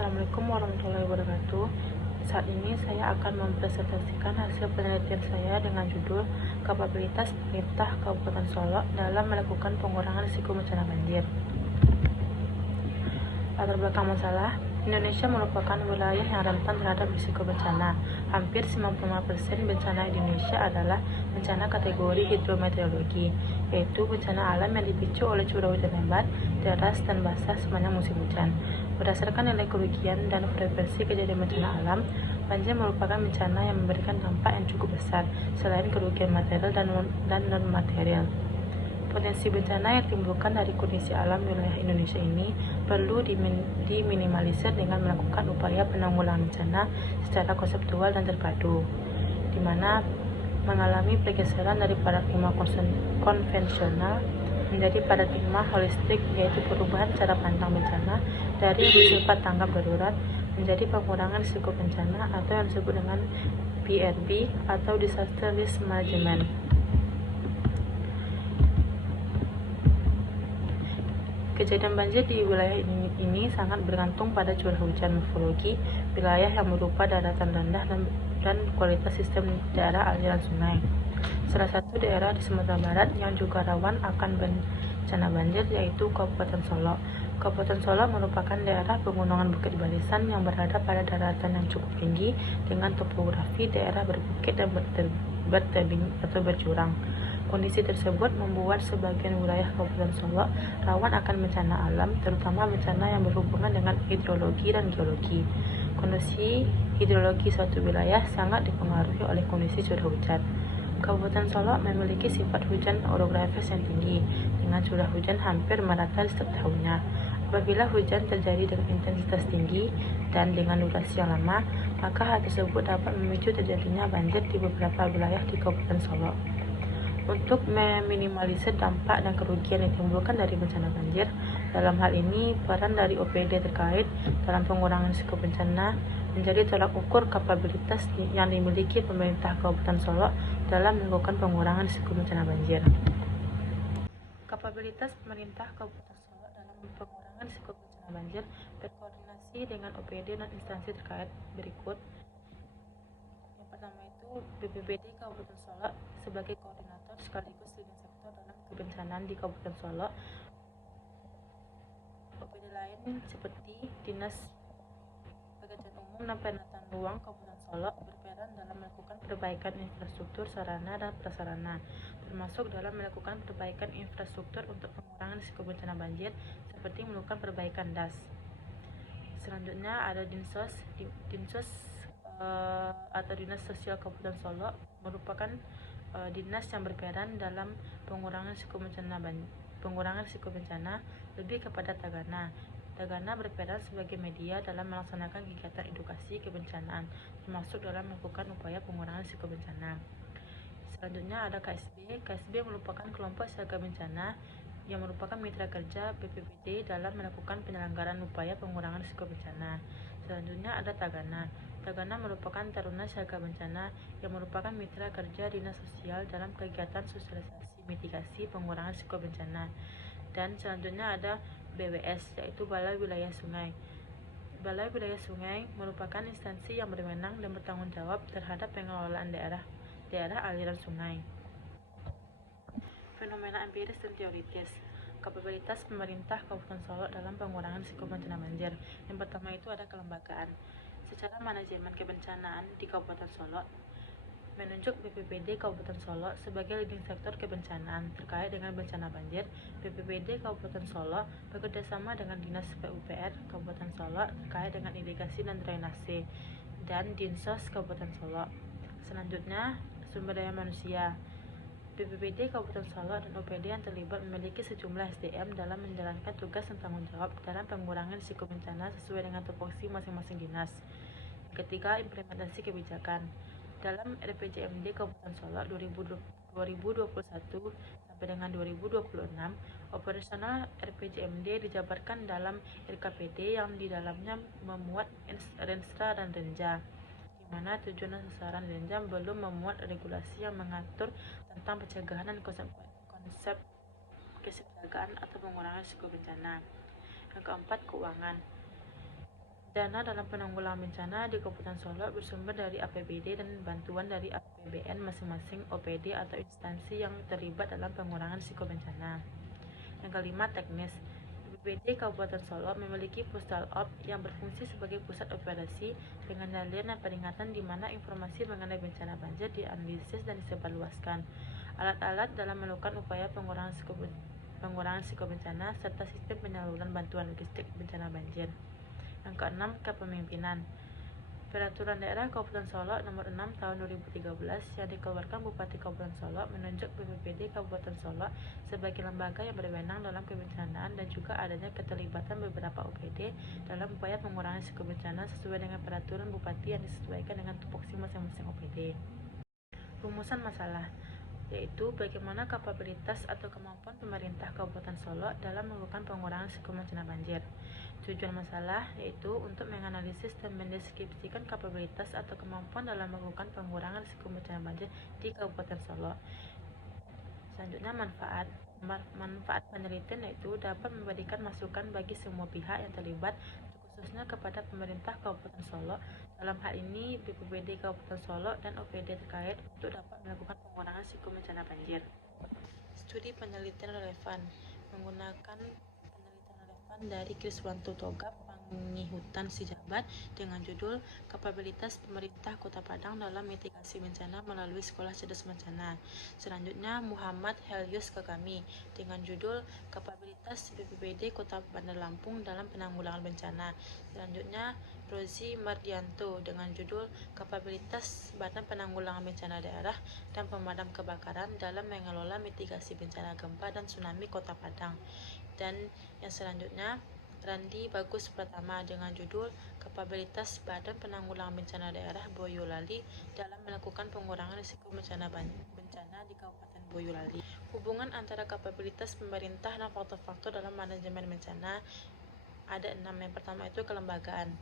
Assalamualaikum warahmatullahi wabarakatuh. Saat ini saya akan mempresentasikan hasil penelitian saya dengan judul Kapabilitas Pemerintah Kabupaten Solok dalam melakukan pengurangan risiko bencana banjir. Latar belakang masalah, Indonesia merupakan wilayah yang rentan terhadap risiko bencana. Hampir 95% bencana Indonesia adalah bencana kategori hidrometeorologi, yaitu bencana alam yang dipicu oleh curah hujan lebat, deras, dan basah sepanjang musim hujan. Berdasarkan nilai kerugian dan frekuensi kejadian bencana alam, banjir merupakan bencana yang memberikan dampak yang cukup besar, selain kerugian material dan non-material. Potensi bencana yang ditimbulkan dari kondisi alam wilayah Indonesia ini perlu diminimalisir dengan melakukan upaya penanggulangan bencana secara konseptual dan terpadu, di mana mengalami pergeseran dari paradigma konvensional menjadi paradigma holistik, yaitu perubahan cara pandang bencana dari yang bersifat tanggap darurat menjadi pengurangan risiko bencana atau yang disebut dengan PRB atau Disaster Risk Management. Kejadian banjir di wilayah ini sangat bergantung pada curah hujan morfologi wilayah yang berupa daratan rendah dan kualitas sistem daerah aliran sungai. Salah satu daerah di Sumatera Barat yang juga rawan akan bencana banjir yaitu Kabupaten Solok. Kabupaten Solok merupakan daerah pegunungan bukit barisan yang berada pada daratan yang cukup tinggi dengan topografi daerah berbukit dan bertebing atau berjurang. Kondisi tersebut membuat sebagian wilayah Kabupaten Solok rawan akan bencana alam, terutama bencana yang berhubungan dengan hidrologi dan geologi. Kondisi hidrologi suatu wilayah sangat dipengaruhi oleh kondisi curah hujan. Kabupaten Solok memiliki sifat hujan orografis yang tinggi, dengan curah hujan hampir merata di setiap tahunnya. Apabila hujan terjadi dengan intensitas tinggi dan dengan durasi yang lama, maka hal tersebut dapat memicu terjadinya banjir di beberapa wilayah di Kabupaten Solok. Untuk meminimalisir dampak dan kerugian yang ditimbulkan dari bencana banjir, dalam hal ini peran dari OPD terkait dalam pengurangan risiko bencana menjadi tolak ukur kapabilitas yang dimiliki pemerintah Kabupaten Solok dalam melakukan pengurangan risiko bencana banjir. Kapabilitas pemerintah Kabupaten Solok dalam pengurangan risiko bencana banjir berkoordinasi dengan OPD dan instansi terkait berikut. Yang pertama itu BPBD Kabupaten Solok sebagai koordinator sekaligus leading sektor dalam kebencanaan di Kabupaten Solok. OPD lain seperti Dinas Pekerjaan Umum dan Penataan Ruang Kabupaten Solok berperan dalam melakukan perbaikan infrastruktur sarana dan prasarana, termasuk dalam melakukan perbaikan infrastruktur untuk pengurangan risiko bencana banjir seperti melakukan perbaikan DAS. Selanjutnya ada Dinsos atau Dinas Sosial Kabupaten Solok merupakan dinas yang berperan dalam pengurangan risiko bencana lebih kepada Tagana. Tagana berperan sebagai media dalam melaksanakan kegiatan edukasi kebencanaan, termasuk dalam melakukan upaya pengurangan risiko bencana. Selanjutnya ada KSB. KSB merupakan kelompok siaga bencana yang merupakan mitra kerja BPBD dalam melakukan penyelenggaraan upaya pengurangan risiko bencana. Selanjutnya ada Tagana. Tagana merupakan taruna siaga bencana yang merupakan mitra kerja dinas sosial dalam kegiatan sosialisasi mitigasi pengurangan risiko bencana. Dan selanjutnya ada BWS, yaitu Balai Wilayah Sungai. Balai Wilayah Sungai merupakan instansi yang berwenang dan bertanggung jawab terhadap pengelolaan daerah aliran sungai. Fenomena empiris dan teoritis. Kapabilitas pemerintah Kabupaten Solok dalam pengurangan risiko bencana banjir. Yang pertama itu ada kelembagaan. Secara manajemen kebencanaan di Kabupaten Solok menunjuk BPBD Kabupaten Solok sebagai leading sektor kebencanaan terkait dengan bencana banjir. BPBD Kabupaten Solok bekerjasama dengan Dinas PUPR Kabupaten Solok terkait dengan irigasi dan drainase dan Dinsos Kabupaten Solok. Selanjutnya, sumber daya manusia. BPBD Kabupaten Solok dan OPD yang terlibat memiliki sejumlah SDM dalam menjalankan tugas dan tanggung jawab dalam pengurangan risiko bencana sesuai dengan tupoksi masing-masing dinas. Ketiga, implementasi kebijakan. Dalam RPJMD Kabupaten Solok 2021 sampai dengan 2026, operasional RPJMD dijabarkan dalam RKPD yang di dalamnya memuat Renstra dan Renja, di mana tujuan dan sasaran Renja belum memuat regulasi yang mengatur tentang pencegahan dan konsep kesiapsiagaan atau pengurangan risiko bencana. Yang keempat, keuangan. Dana dalam penanggulangan bencana di Kabupaten Solok bersumber dari APBD dan bantuan dari APBN masing-masing OPD atau instansi yang terlibat dalam pengurangan risiko bencana. Yang kelima, teknis. BPBD Kabupaten Solok memiliki Postal Op yang berfungsi sebagai pusat operasi pengendalian dan peringatan di mana informasi mengenai bencana banjir dianalisis dan disebarluaskan. Alat-alat dalam melakukan upaya pengurangan risiko bencana serta sistem penyaluran bantuan logistik bencana banjir. Yang keenam, kepemimpinan. Peraturan Daerah Kabupaten Solok Nomor 6 Tahun 2013 yang dikeluarkan Bupati Kabupaten Solok menunjuk BPBD Kabupaten Solok sebagai lembaga yang berwenang dalam kebencanaan dan juga adanya keterlibatan beberapa OPD dalam upaya pengurangan risiko bencana sesuai dengan peraturan Bupati yang disesuaikan dengan tupoksi masing-masing OPD. Rumusan masalah yaitu bagaimana kapabilitas atau kemampuan pemerintah Kabupaten Solok dalam melakukan pengurangan risiko bencana banjir. Tujuan masalah yaitu untuk menganalisis dan mendeskripsikan kapabilitas atau kemampuan dalam melakukan pengurangan risiko bencana banjir di Kabupaten Solok. Selanjutnya, manfaat penelitian yaitu dapat memberikan masukan bagi semua pihak yang terlibat, khususnya kepada pemerintah Kabupaten Solok, dalam hal ini BPBD Kabupaten Solok dan OPD terkait untuk dapat melakukan pengurangan risiko bencana banjir. Studi penelitian relevan menggunakan penelitian relevan dari Kriswanto Togap, Pangihutan Sijabat dengan judul Kapabilitas Pemerintah Kota Padang dalam Mitigasi Bencana melalui Sekolah Cerdas Bencana. Selanjutnya, Muhammad Helios Kagami dengan judul Kapabilitas BPBD Kota Bandar Lampung dalam Penanggulangan Bencana. Selanjutnya, Rozi Mardianto dengan judul Kapabilitas Badan Penanggulangan Bencana Daerah dan Pemadam Kebakaran dalam mengelola mitigasi bencana gempa dan tsunami Kota Padang. Dan yang selanjutnya, Randi Bagus Pratama dengan judul Kapabilitas Badan Penanggulangan Bencana Daerah Boyolali dalam melakukan pengurangan risiko bencana di Kabupaten Boyolali. Hubungan antara kapabilitas pemerintah dan faktor-faktor dalam manajemen bencana ada 6. Yang pertama itu kelembagaan.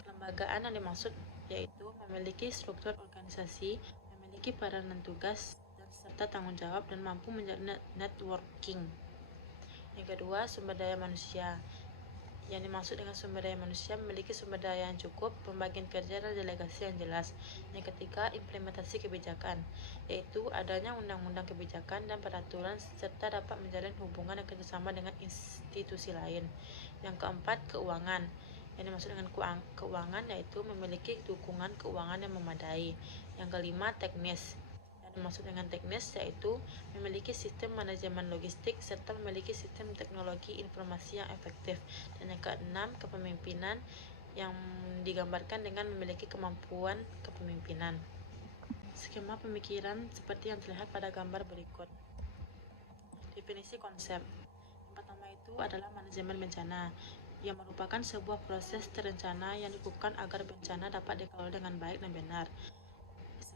Kelembagaan yang dimaksud yaitu memiliki struktur organisasi, memiliki peranan tugas dan serta tanggung jawab dan mampu menjalin networking. Yang kedua, sumber daya manusia. Yang dimaksud dengan sumber daya manusia memiliki sumber daya yang cukup, pembagian kerja dan delegasi yang jelas. Yang ketiga, implementasi kebijakan, yaitu adanya undang-undang kebijakan dan peraturan serta dapat menjalin hubungan dan kerjasama dengan institusi lain. Yang keempat, keuangan. Yang dimaksud dengan keuangan yaitu memiliki dukungan keuangan yang memadai. Yang kelima, teknis. Dimaksud dengan teknis yaitu memiliki sistem manajemen logistik serta memiliki sistem teknologi informasi yang efektif. Dan yang keenam, kepemimpinan yang digambarkan dengan memiliki kemampuan kepemimpinan. Skema pemikiran seperti yang terlihat pada gambar berikut. Definisi konsep. Yang pertama itu adalah manajemen bencana, yang merupakan sebuah proses terencana yang dilakukan agar bencana dapat dikelola dengan baik dan benar.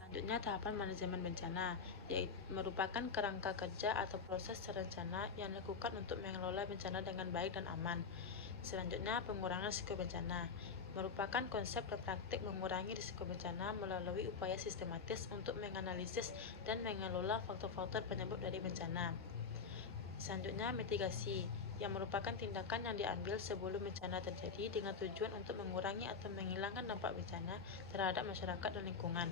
Selanjutnya, tahapan manajemen bencana, yaitu merupakan kerangka kerja atau proses terencana yang dilakukan untuk mengelola bencana dengan baik dan aman. Selanjutnya, pengurangan risiko bencana, merupakan konsep dan praktik mengurangi risiko bencana melalui upaya sistematis untuk menganalisis dan mengelola faktor-faktor penyebab dari bencana. Selanjutnya, mitigasi, yang merupakan tindakan yang diambil sebelum bencana terjadi dengan tujuan untuk mengurangi atau menghilangkan dampak bencana terhadap masyarakat dan lingkungan.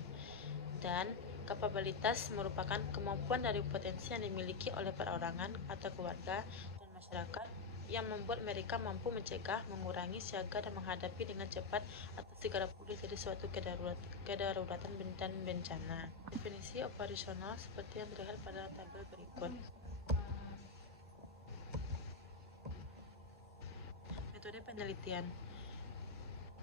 Dan kapabilitas merupakan kemampuan dari potensi yang dimiliki oleh perorangan atau keluarga dan masyarakat yang membuat mereka mampu mencegah, mengurangi, siaga, dan menghadapi dengan cepat atau segera pulih dari suatu kedaruratan dan bencana. Definisi operasional seperti yang terlihat pada tabel berikut. Metode penelitian.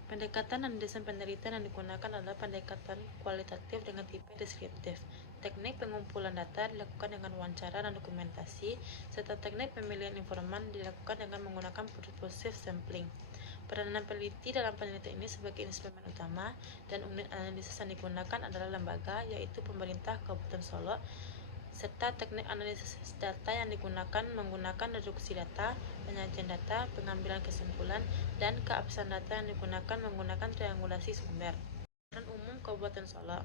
Pendekatan dan desain penelitian yang digunakan adalah pendekatan kualitatif dengan tipe deskriptif. Teknik pengumpulan data dilakukan dengan wawancara dan dokumentasi, serta teknik pemilihan informan dilakukan dengan menggunakan purposive sampling. Peranan peneliti dalam penelitian ini sebagai instrumen utama dan unit analisis yang digunakan adalah lembaga, yaitu pemerintah Kabupaten Solok, serta teknik analisis data yang digunakan menggunakan reduksi data, penyajian data, pengambilan kesimpulan, dan keabsahan data yang digunakan menggunakan triangulasi sumber. Peran umum Kabupaten Solok.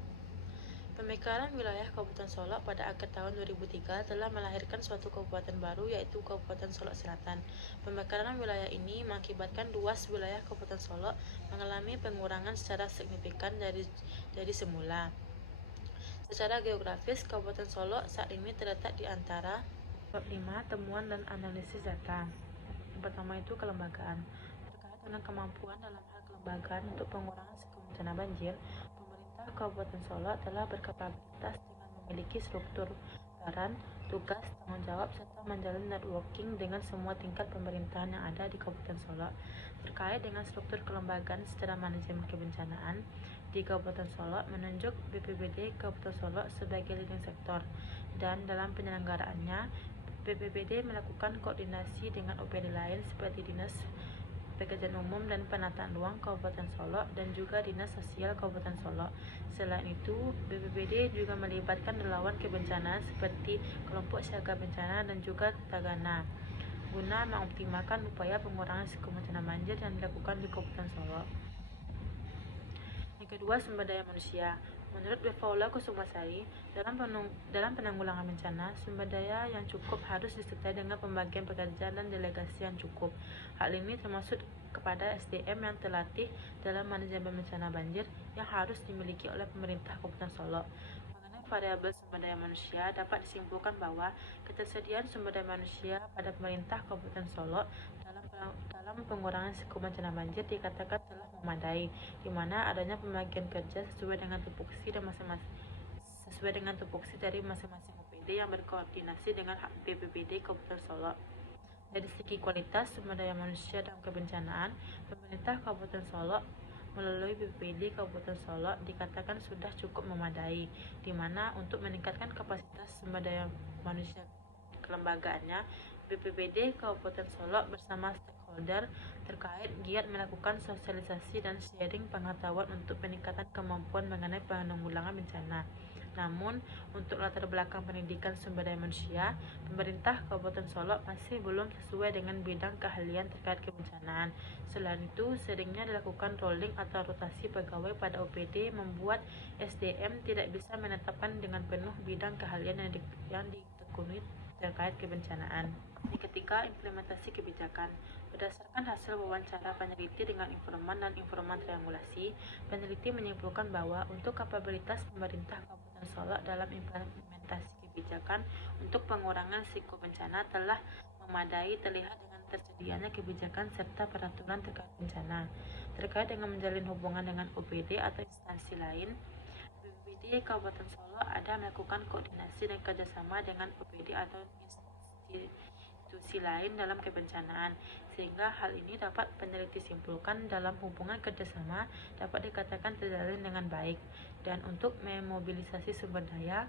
Pemekaran wilayah Kabupaten Solok pada akhir tahun 2003 telah melahirkan suatu kabupaten baru, yaitu Kabupaten Solok Selatan. Pemekaran wilayah ini mengakibatkan luas wilayah Kabupaten Solok mengalami pengurangan secara signifikan dari semula. Secara geografis, Kabupaten Solok saat ini terletak di antara bab 5 temuan dan analisis data. Yang pertama itu kelembagaan. Terkait dengan kemampuan dalam hal kelembagaan untuk pengurangan risiko bencana banjir, pemerintah Kabupaten Solok telah berkapasitas dengan memiliki struktur peran, tugas, tanggung jawab, serta menjalin networking dengan semua tingkat pemerintahan yang ada di Kabupaten Solok. Terkait dengan struktur kelembagaan secara manajemen kebencanaan, di Kabupaten Solok menunjuk BPBD Kabupaten Solok sebagai leading sektor, dan dalam penyelenggaraannya BPBD melakukan koordinasi dengan OPD lain seperti Dinas Pekerjaan Umum dan Penataan Ruang Kabupaten Solok dan juga Dinas Sosial Kabupaten Solok. Selain itu, BPBD juga melibatkan relawan kebencanaan seperti kelompok siaga bencana dan juga Tagana guna mengoptimalkan upaya pengurangan risiko bencana banjir yang dilakukan di Kabupaten Solok. Yang kedua, sumber daya manusia. Menurut Paula Kusumasari, dalam penanggulangan bencana, sumber daya yang cukup harus disertai dengan pembagian pekerjaan dan delegasi yang cukup. Hal ini termasuk kepada SDM yang terlatih dalam manajemen bencana banjir yang harus dimiliki oleh pemerintah Kabupaten Solok. Mengenai variabel sumber daya manusia, dapat disimpulkan bahwa ketersediaan sumber daya manusia pada pemerintah Kabupaten Solok dalam pengurangan risiko bencana banjir dikatakan telah memadai, di mana adanya pembagian kerja sesuai dengan tupoksi dari masing-masing OPD yang berkoordinasi dengan BPBD Kabupaten Solok. Dari segi kualitas sumber daya manusia dalam kebencanaan, pemerintah Kabupaten Solok melalui BPBD Kabupaten Solok dikatakan sudah cukup memadai, di mana untuk meningkatkan kapasitas sumber daya manusia kelembagaannya, BPBD Kabupaten Solok bersama stakeholder terkait giat melakukan sosialisasi dan sharing pengetahuan untuk peningkatan kemampuan mengenai penanggulangan bencana. Namun, untuk latar belakang pendidikan sumber daya manusia, pemerintah Kabupaten Solok masih belum sesuai dengan bidang keahlian terkait kebencanaan. Selain itu, seringnya dilakukan rolling atau rotasi pegawai pada OPD membuat SDM tidak bisa menetapkan dengan penuh bidang keahlian yang ditekuni terkait kebencanaan. Ketika implementasi kebijakan, berdasarkan hasil wawancara peneliti dengan informan dan informan triangulasi, peneliti menyimpulkan bahwa untuk kapabilitas pemerintah Kabupaten Solok dalam implementasi kebijakan untuk pengurangan risiko bencana telah memadai terlihat dengan tersedianya kebijakan serta peraturan terkait bencana. Terkait dengan menjalin hubungan dengan OPD atau instansi lain, BPBD Kabupaten Solok ada melakukan koordinasi dan kerjasama dengan OPD atau institusi lain dalam kebencanaan, sehingga hal ini dapat peneliti simpulkan dalam hubungan kerjasama dapat dikatakan terjalin dengan baik. Dan untuk memobilisasi sumber daya,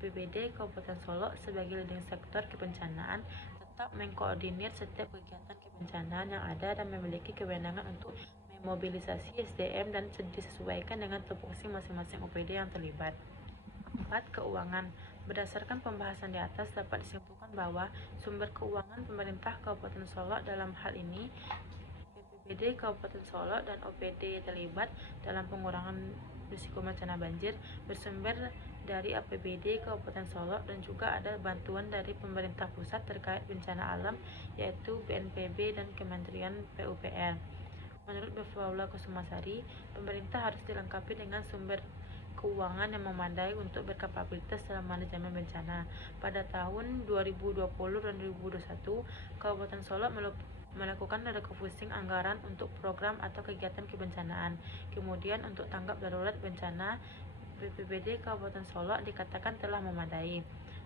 BPBD Kabupaten Solok sebagai leading sektor kebencanaan tetap mengkoordinir setiap kegiatan kebencanaan yang ada dan memiliki kewenangan untuk memobilisasi SDM dan disesuaikan dengan tupoksi masing-masing OPD yang terlibat. 4. Keuangan. Berdasarkan pembahasan di atas dapat disimpulkan bahwa sumber keuangan pemerintah Kabupaten Solok dalam hal ini BPBD Kabupaten Solok dan OPD terlibat dalam pengurangan risiko bencana banjir bersumber dari APBD Kabupaten Solok dan juga ada bantuan dari pemerintah pusat terkait bencana alam yaitu BNPB dan Kementerian PUPR. Menurut Paula Kusumasari, pemerintah harus dilengkapi dengan sumber keuangan yang memadai untuk berkapabilitas dalam manajemen bencana. Pada tahun 2020 dan 2021, Kabupaten Solok melakukan refocusing anggaran untuk program atau kegiatan kebencanaan. Kemudian untuk tanggap darurat bencana, BPBD Kabupaten Solok dikatakan telah memadai.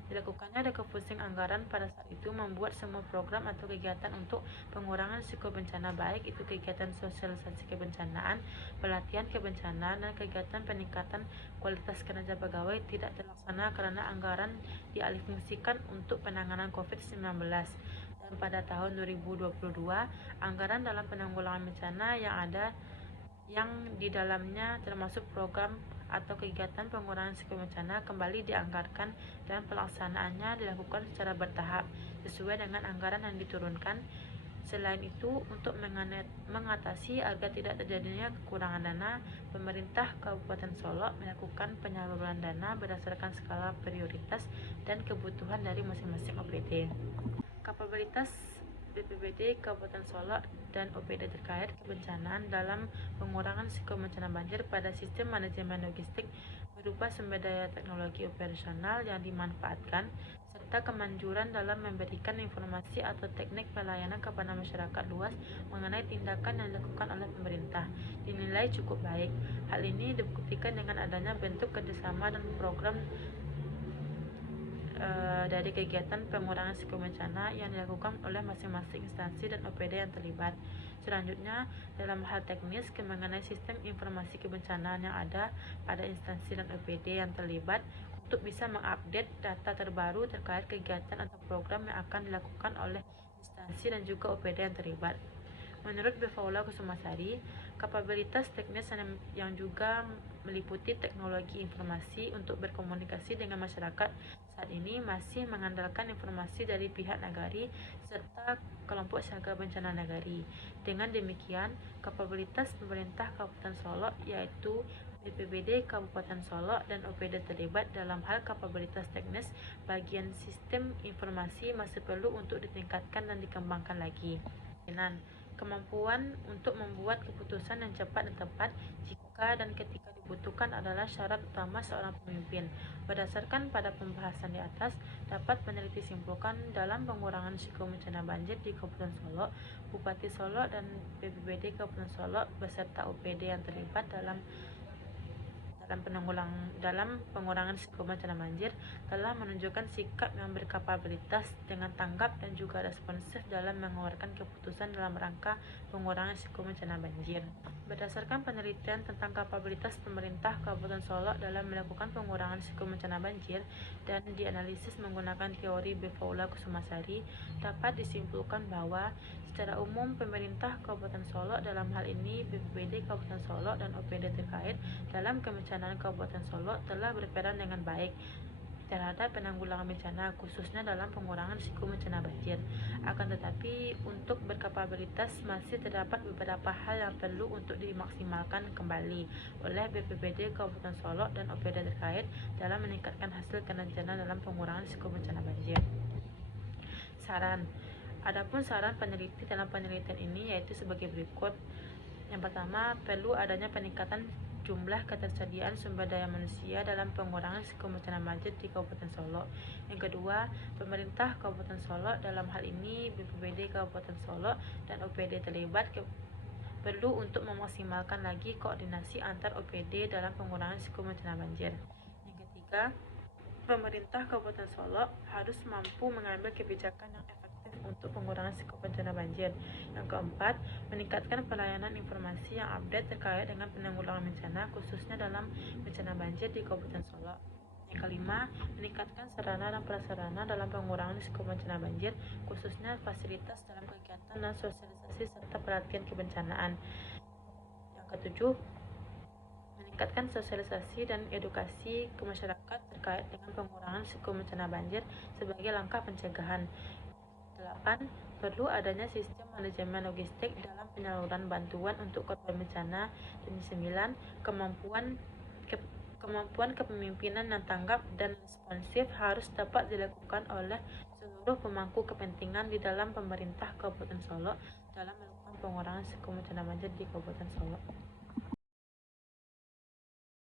Dilakukannya refocusing anggaran pada saat itu membuat semua program atau kegiatan untuk pengurangan risiko bencana, baik itu kegiatan sosialisasi kebencanaan, pelatihan kebencanaan, dan kegiatan peningkatan kualitas kinerja pegawai tidak terlaksana karena anggaran dialihfungsikan untuk penanganan COVID-19. Dan pada tahun 2022, anggaran dalam penanggulangan bencana yang di dalamnya termasuk program atau kegiatan pengurangan risiko bencana kembali dianggarkan dan pelaksanaannya dilakukan secara bertahap sesuai dengan anggaran yang diturunkan Selain itu, untuk mengatasi agar tidak terjadinya kekurangan dana, pemerintah Kabupaten Solok melakukan penyaluran dana berdasarkan skala prioritas dan kebutuhan dari masing-masing OPD. Kapabilitas BPBD Kabupaten Solok dan OPD terkait kebencanaan dalam pengurangan risiko bencana banjir pada sistem manajemen logistik berupa sumber daya teknologi operasional yang dimanfaatkan, serta kemanjuran dalam memberikan informasi atau teknik pelayanan kepada masyarakat luas mengenai tindakan yang dilakukan oleh pemerintah, dinilai cukup baik. Hal ini dibuktikan dengan adanya bentuk kerjasama dan program dari kegiatan pengurangan risiko bencana yang dilakukan oleh masing-masing instansi dan OPD yang terlibat. Selanjutnya, dalam hal teknis mengenai sistem informasi kebencanaan yang ada pada instansi dan OPD yang terlibat untuk bisa mengupdate data terbaru terkait kegiatan atau program yang akan dilakukan oleh instansi dan juga OPD yang terlibat. Menurut Befaula Kusumasari, kapabilitas teknis yang juga meliputi teknologi informasi untuk berkomunikasi dengan masyarakat saat ini masih mengandalkan informasi dari pihak nagari serta kelompok siaga bencana nagari. Dengan demikian, kapabilitas pemerintah Kabupaten Solok yaitu BPBD Kabupaten Solok dan OPD terlibat dalam hal kapabilitas teknis bagian sistem informasi masih perlu untuk ditingkatkan dan dikembangkan lagi. Kemampuan untuk membuat keputusan yang cepat dan tepat jika dan ketika dibutuhkan adalah syarat utama seorang pemimpin. Berdasarkan pada pembahasan di atas, dapat peneliti simpulkan dalam pengurangan risiko bencana banjir di Kabupaten Solok, Bupati Solok dan BPBD Kabupaten Solok beserta OPD yang terlibat dalam pengurangan risiko bencana banjir telah menunjukkan sikap yang berkapabilitas dengan tanggap dan juga responsif dalam mengeluarkan keputusan dalam rangka pengurangan risiko bencana banjir. Berdasarkan penelitian tentang kapabilitas pemerintah Kabupaten Solok dalam melakukan pengurangan risiko bencana banjir dan dianalisis menggunakan teori Befaula Kusumasari, dapat disimpulkan bahwa secara umum pemerintah Kabupaten Solok dalam hal ini BPBD Kabupaten Solok dan OPD terkait dalam kebencanaan Kabupaten Solok telah berperan dengan baik terhadap penanggulangan bencana, khususnya dalam pengurangan risiko bencana banjir. Akan tetapi, untuk berkapabilitas masih terdapat beberapa hal yang perlu untuk dimaksimalkan kembali oleh BPBD Kabupaten Solok dan OPD terkait dalam meningkatkan hasil kinerja dalam pengurangan risiko bencana banjir. Saran. Adapun saran peneliti dalam penelitian ini yaitu sebagai berikut. Yang pertama, perlu adanya peningkatan jumlah ketersediaan sumber daya manusia dalam pengurangan risiko bencana banjir di Kabupaten Solok. Yang kedua, pemerintah Kabupaten Solok dalam hal ini BPBD Kabupaten Solok dan OPD terlibat perlu untuk memaksimalkan lagi koordinasi antar OPD dalam pengurangan risiko bencana banjir. Yang ketiga, pemerintah Kabupaten Solok harus mampu mengambil kebijakan yang efektif untuk pengurangan risiko bencana banjir. Yang keempat, meningkatkan pelayanan informasi yang update terkait dengan penanggulangan bencana, khususnya dalam bencana banjir di Kabupaten Solok. Yang kelima, meningkatkan sarana dan prasarana dalam pengurangan risiko bencana banjir, khususnya fasilitas dalam kegiatan dan sosialisasi serta pelatihan kebencanaan. Yang ketujuh, meningkatkan sosialisasi dan edukasi ke masyarakat terkait dengan pengurangan risiko bencana banjir sebagai langkah pencegahan. 8. Perlu adanya sistem manajemen logistik dalam penyaluran bantuan untuk korban bencana. Dan 9. Kemampuan kepemimpinan yang tanggap dan responsif harus dapat dilakukan oleh seluruh pemangku kepentingan di dalam pemerintah Kabupaten Solok dalam melakukan pengurangan risiko bencana banjir di Kabupaten Solok.